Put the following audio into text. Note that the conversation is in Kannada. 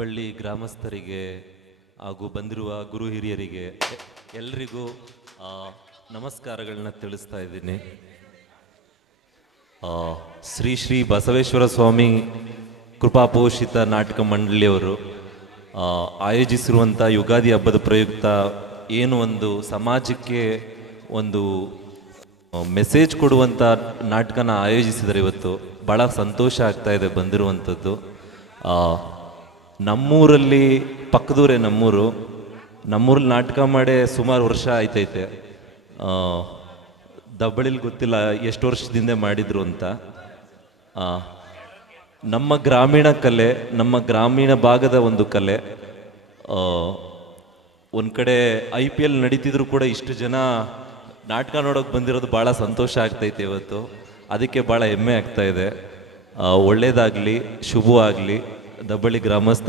ದಬ್ಬಳ್ಳಿ ಗ್ರಾಮಸ್ಥರಿಗೆ ಹಾಗೂ ಬಂದಿರುವ ಗುರು ಹಿರಿಯರಿಗೆ ಎಲ್ರಿಗೂ ನಮಸ್ಕಾರಗಳನ್ನ ತಿಳಿಸ್ತಾ ಇದ್ದೀನಿ. ಶ್ರೀ ಶ್ರೀ ಬಸವೇಶ್ವರ ಸ್ವಾಮಿ ಕೃಪಾಪೋಷಿತ ನಾಟಕ ಮಂಡಳಿಯವರು ಆಯೋಜಿಸಿರುವಂಥ ಯುಗಾದಿ ಹಬ್ಬದ ಪ್ರಯುಕ್ತ ಏನು ಒಂದು ಸಮಾಜಕ್ಕೆ ಒಂದು ಮೆಸೇಜ್ ಕೊಡುವಂಥ ನಾಟಕನ ಆಯೋಜಿಸಿದರೆ ಇವತ್ತು ಭಾಳ ಸಂತೋಷ ಆಗ್ತಾ ಇದೆ ಬಂದಿರುವಂಥದ್ದು. ನಮ್ಮೂರಲ್ಲಿ ಪಕ್ಕದೂರೇ ನಮ್ಮೂರಲ್ಲಿ ನಾಟಕ ಮಾಡೇ ಸುಮಾರು ವರ್ಷ ಆಯ್ತೈತೆ. ದಬ್ಬಳಿಲಿ ಗೊತ್ತಿಲ್ಲ ಎಷ್ಟು ವರ್ಷದಿಂದ ಮಾಡಿದ್ರು ಅಂತ. ನಮ್ಮ ಗ್ರಾಮೀಣ ಕಲೆ, ನಮ್ಮ ಗ್ರಾಮೀಣ ಭಾಗದ ಒಂದು ಕಲೆ. ಒಂದು ಕಡೆ IPL ನಡೀತಿದ್ರು ಕೂಡ ಇಷ್ಟು ಜನ ನಾಟಕ ನೋಡೋಕೆ ಬಂದಿರೋದು ಭಾಳ ಸಂತೋಷ ಆಗ್ತೈತೆ ಇವತ್ತು. ಅದಕ್ಕೆ ಭಾಳ ಹೆಮ್ಮೆ ಆಗ್ತಾ ಇದೆ. ಒಳ್ಳೆಯದಾಗಲಿ, ಶುಭವಾಗಲಿ ದಬ್ಬಳ್ಳಿ ಗ್ರಾಮಸ್ಥ